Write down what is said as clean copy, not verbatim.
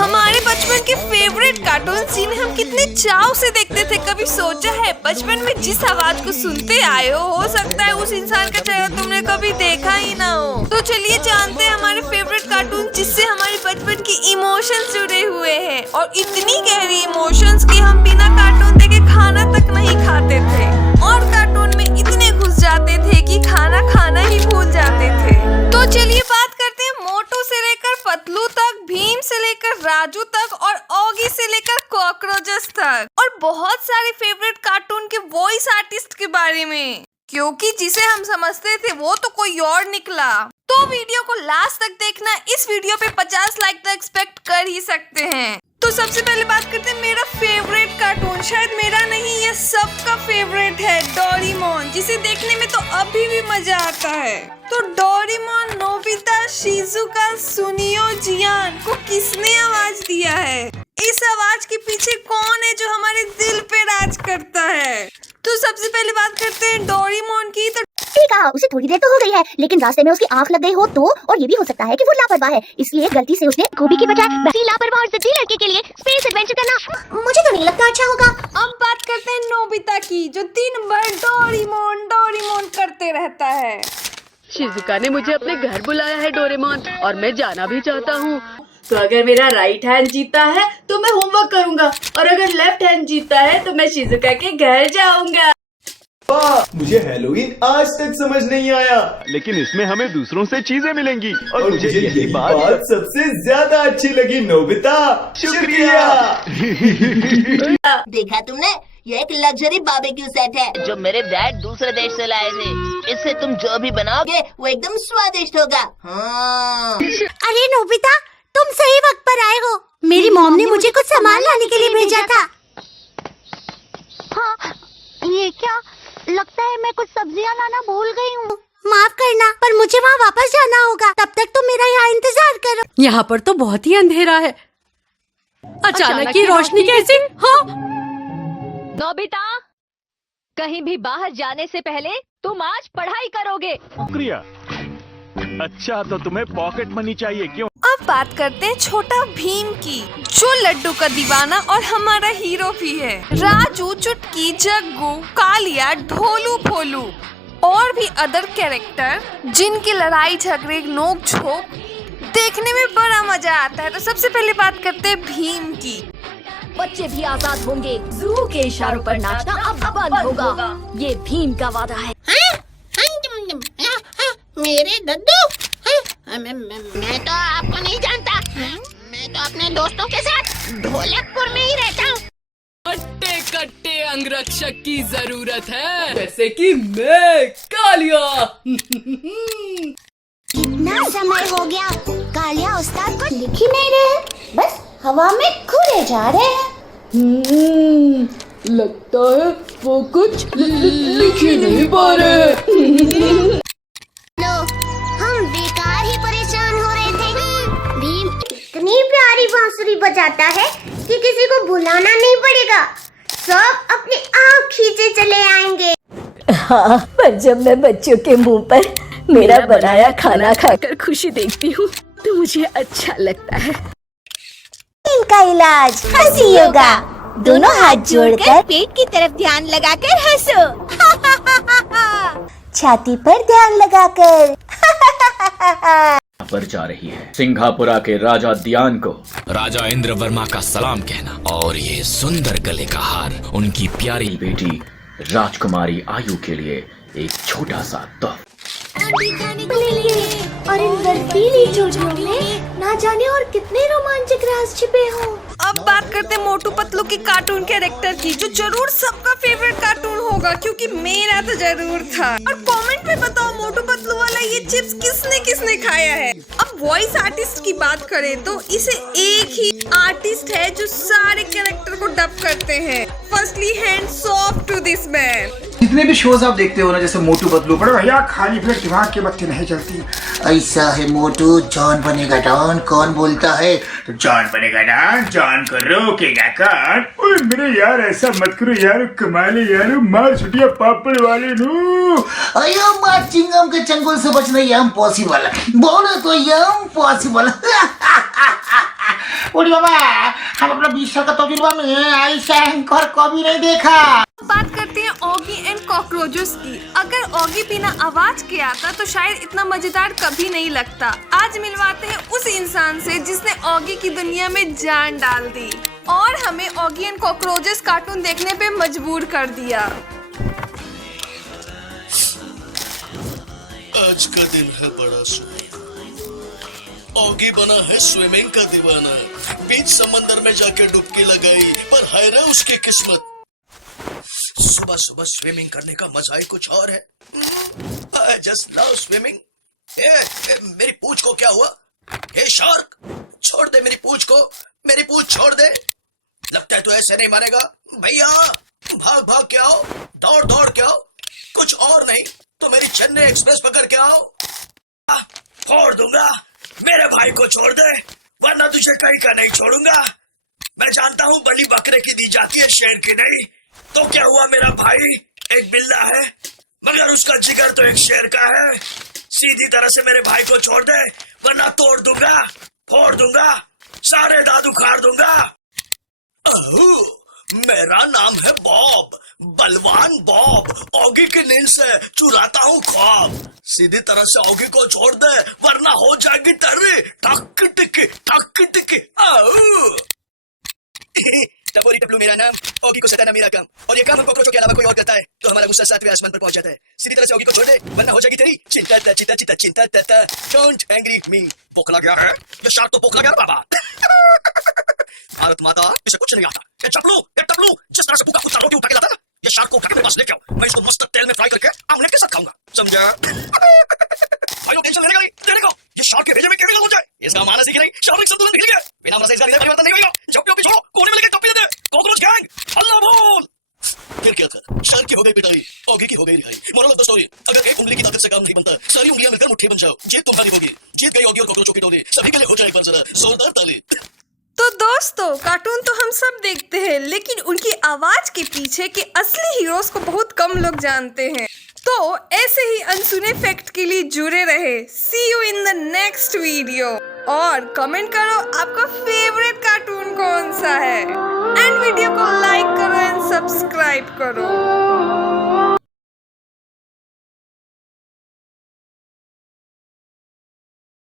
हमारे बचपन के फेवरेट कार्टून जिन्हें हम कितने चाव से देखते थे, कभी सोचा है बचपन में जिस आवाज को सुनते आए हो सकता है उस इंसान का चेहरा तुमने कभी देखा ही ना हो। तो चलिए जानते हैं हमारे फेवरेट कार्टून जिससे हमारे बचपन की इमोशंस जुड़े हुए हैं, और इतनी गहरी इमोशंस कि हम बिना कार्टून देखे खाना तक नहीं खाते थे और कार्टून में इतने घुस जाते थे कि खाना खाना ही भूल जाते थे। तो चलिए बात करते हैं मोटू से लेकर पतलू तक, भीम से लेकर राजू तक और ऑगी से लेकर कॉकरोचेस तक, और बहुत सारे फेवरेट कार्टून के वॉइस आर्टिस्ट के बारे में, क्योंकि जिसे हम समझते थे वो तो कोई और निकला। तो वीडियो को लास्ट तक देखना, इस वीडियो पे 50 लाइक तो एक्सपेक्ट कर ही सकते हैं। तो सबसे पहले बात करते हैं मेरा फेवरेट कार्टून, शायद मेरा नहीं ये सबका फेवरेट है, डोरेमोन, जिसे देखने में तो अभी भी मजा आता है। तो डोरेमोन, नोबिता, शिजुका, सुनियो, जियान को किसने आवाज दिया है? इस आवाज के पीछे कौन है जो हमारे दिल पे राज करता है? तो सबसे पहले बात करते हैं डोरेमोन की। तो ठीक है, उसे थोड़ी देर तो हो गई है, लेकिन रास्ते में उसकी आंख लग गई हो तो, और ये भी हो सकता है कि वो लापरवाह है, इसलिए गलती से उसने गोभी की बजाय बसी लापरवाह और जिद्दी लड़के के लिए स्पेस एडवेंचर करना मुझे तो नहीं लगता अच्छा होगा। अब बात करते हैं नोबिता की, जो दिन भर डोरेमोन डोरेमोन करते रहता है। शिजुका ने मुझे अपने घर बुलाया है डोरेमोन, और मैं जाना भी चाहता हूँ। तो अगर मेरा राइट हैंड जीता है तो मैं होमवर्क करूँगा, और अगर लेफ्ट हैंड जीता है तो मैं शिजुका के घर जाऊँगा। मुझे हैलोवीन आज तक समझ नहीं आया, लेकिन इसमें हमें दूसरों से चीजें मिलेंगी, और मुझे यही बात सबसे ज्यादा अच्छी लगी। नोबिता, शुक्रिया। देखा तुमने, ये एक लग्जरी बारबेक्यू सेट है जो मेरे डैड दूसरे देश से लाए थे। इससे तुम जो भी बनाओगे वो एकदम स्वादिष्ट होगा। हाँ। अरे नोबिता, तुम सही वक्त पर आए हो, मेरी मॉम ने मुझे कुछ सामान लाने के लिए भेजा था। हाँ, ये क्या लगता है मैं कुछ सब्जियां लाना भूल गई हूँ। माफ करना, पर मुझे वहाँ वापस जाना होगा, तब तक तुम मेरा यहाँ इंतजार करो। यहाँ पर तो बहुत ही अंधेरा है, अचानक की रोशनी कैसे? हाँ। नोबिता, कहीं भी बाहर जाने से पहले तुम आज पढ़ाई करोगे। शुक्रिया। अच्छा, तो तुम्हें पॉकेट मनी चाहिए क्यों? अब बात करते हैं छोटा भीम की, जो लड्डू का दीवाना और हमारा हीरो भी है। राजू, चुटकी, जग्गू, कालिया, ढोलू, भोलू और भी अदर कैरेक्टर जिनकी लड़ाई झगड़े नोक झोंक देखने में बड़ा मजा आता है। तो सबसे पहले बात करते हैं भीम की। बच्चे भी आजाद होंगे, जू के इशारों पर नाचना अब बंद होगा, ये भीम का वादा है। मेरे दद्दू, मैं तो आपको नहीं जानता, मैं तो अपने दोस्तों के साथ ढोलकपुर में ही रहता हूँ। कट्टे कट्टे अंगरक्षक की जरूरत है, जैसे कि मैं, कालिया। कितना समय हो गया, कालिया उस्ताद को लिख ही नहीं रहे, बस हवा में घूरे जा रहे हैं। लगता है वो कुछ लिख ही नहीं पा रहे। हम बेकार ही परेशान हो रहे थे। भीम इतनी प्यारी बांसुरी बजाता है कि किसी को बुलाना नहीं पड़ेगा, सब अपने आप खींचे चले आएंगे। हाँ, पर जब मैं बच्चों के मुंह पर मेरा बनाया खाना खाकर खुशी देखती हूँ तो मुझे अच्छा लगता है। इनका इलाज हंसी योगा, दोनों हाथ जोड़कर पेट की तरफ ध्यान लगाकर हंसो, छाती पर ध्यान लगाकर। पर जा रही है सिंघापुरा के राजा दियान को राजा इंद्र वर्मा का सलाम कहना, और ये सुंदर गले का हार उनकी प्यारी बेटी राजकुमारी आयु के लिए एक छोटा सा तोहफा। और इन बर्फीली चोटियों में ना जाने और कितने रोमांचक राज छिपे हो। अब बात करते हैं मोटू पतलू की कार्टून कैरेक्टर की, जो जरूर सबका फेवरेट कार्टून होगा, क्योंकि मेरा तो जरूर था। और कमेंट में बताओ मोटू पतलू वाला ये चिप्स किसने किसने खाया है। अब वॉइस आर्टिस्ट की बात करें तो इसे एक ही आर्टिस्ट है जो सारे कैरेक्टर को डब करते हैं। Firstly hands off to this man. जितने भी शोज आप देखते हो ना, जैसे मोटू पतलू, पर भैया खाली पेट दिमाग की बत्ती नहीं चलती। ऐसा है मोटू, जॉन बनेगा डॉन, कौन बोलता है? तो जॉन बनेगा डॉन, जॉन को रोकेगा कौन? ओए मेरे यार, ऐसा मत करो यार, कमाले यार, मार छुटिया पापड़ वाले नु। अयो मार चिंगम के चंगुल से बचना ये इम्पॉसिबल है, बोलो तो ये इम्पॉसिबल। ओरी बाबा, हम अपना 20 साल का तजुर्बा में ऐसा एंकर कभी नहीं देखा। बात करते हैं ऑगी एंड कॉकरोचेस की। अगर ऑगी बिना आवाज के आता तो शायद इतना मजेदार कभी नहीं लगता। आज मिलवाते हैं उस इंसान से जिसने ऑगी की दुनिया में जान डाल दी और हमें ऑगी एंड कॉकरोचेस कार्टून देखने पे मजबूर कर दिया। आज का दिन है बड़ा सुहाना। ऑगी बना है स्विमिंग का दीवाना। बीच समंदर में जाके डुबकी लगाई, पर हाय रे उसकी किस्मत। सुबह सुबह स्विमिंग करने का मजा ही कुछ और है। I just love swimming। मेरी पूंछ को क्या हुआ? ए शार्क, छोड़ दे मेरी पूंछ को, मेरी पूंछ छोड़ दे। लगता है तू ऐसे नहीं मानेगा। भैया भाग भाग के आओ, दौड़ दौड़ के आओ, कुछ और नहीं तो मेरी चेन्नई एक्सप्रेस पकड़ के आओ। फोड़ दूंगा, मेरे भाई को छोड़ दे वरना तुझे कहीं का नहीं छोड़ूंगा। मैं जानता हूँ बलि बकरे की दी जाती है, शेर की नहीं। तो क्या हुआ, मेरा भाई एक बिल्ला है मगर उसका जिगर तो एक शेर का है। सीधी तरह से मेरे भाई को छोड़ दे वरना तोड़ दूंगा, फोड़ दूंगा, सारे दांत उखाड़ दूंगा। मेरा नाम है बॉब, बलवान बॉब। ऑगी की नींद से चुराता हूँ ख्वाब। सीधी तरह से ऑगी को छोड़ दे वरना हो जाएगी तेरी टक टिकी टक टिकी। टपोरी टपलू मेरा नाम, ऑगी को सताना मेरा काम, और ये काम हम कॉकरोचों के अलावा कोई और करता है तो हमारा गुस्सा 7वें आसमान पर पहुंच जाता है। सीधी तरह से ऑगी को छोड़ दे वरना हो जाएगी तेरी चिंता चिंता चिंता चिंता चिंता। डोंट एंग्री मी। बोखला गया है ये शार्क, तो बोखला गया बाबा। भारत माता, इसे कुछ नहीं आता। ये चपलू, ये टपलू, जिस तरह से भूखा कुत्ता रोटी उठा के लाता ना, ये शार्क को उठा के मेरे पास लेके आओ। मैं इसको मस्त तेल में फ्राई करके आमलेट के साथ खाऊंगा, समझा? भाइयों टेंशन लेने का नहीं, देने को। ये शार्क के भेजे में केमिकल हो जाए, इसका मानस ही नहीं। शारीरिक संतुलन हिल गया, बिना मानस इसका परिवर्तन नहीं होगा। झप्पी ओपी छोड़ो, कोने में लेके टप्पी दे दे। कॉकरोच गैंग हल्ला बोल। फिर क्या था, शार्क की हो गई पिटाई, ऑगी की हो गई रिहाई। मोरल ऑफ द स्टोरी, अगर एक उंगली की ताकत से काम नहीं बनता, सारी उंगलियां मिलकर मुट्ठी बन जाओ, जीत तुम्हारी होगी। जीत गई ऑगी और कॉकरोचों की टोली। सभी के लिए हो जाए एक बार जरा जोरदार ताली। तो दोस्तों, कार्टून तो हम सब देखते हैं लेकिन उनकी आवाज के पीछे के असली हीरोज को बहुत कम लोग जानते हैं। तो ऐसे ही अनसुने फैक्ट के लिए जुड़े रहे। See you in the next video और कमेंट करो आपका फेवरेट कार्टून कौन सा है एंड वीडियो को लाइक करो एंड सब्सक्राइब करो।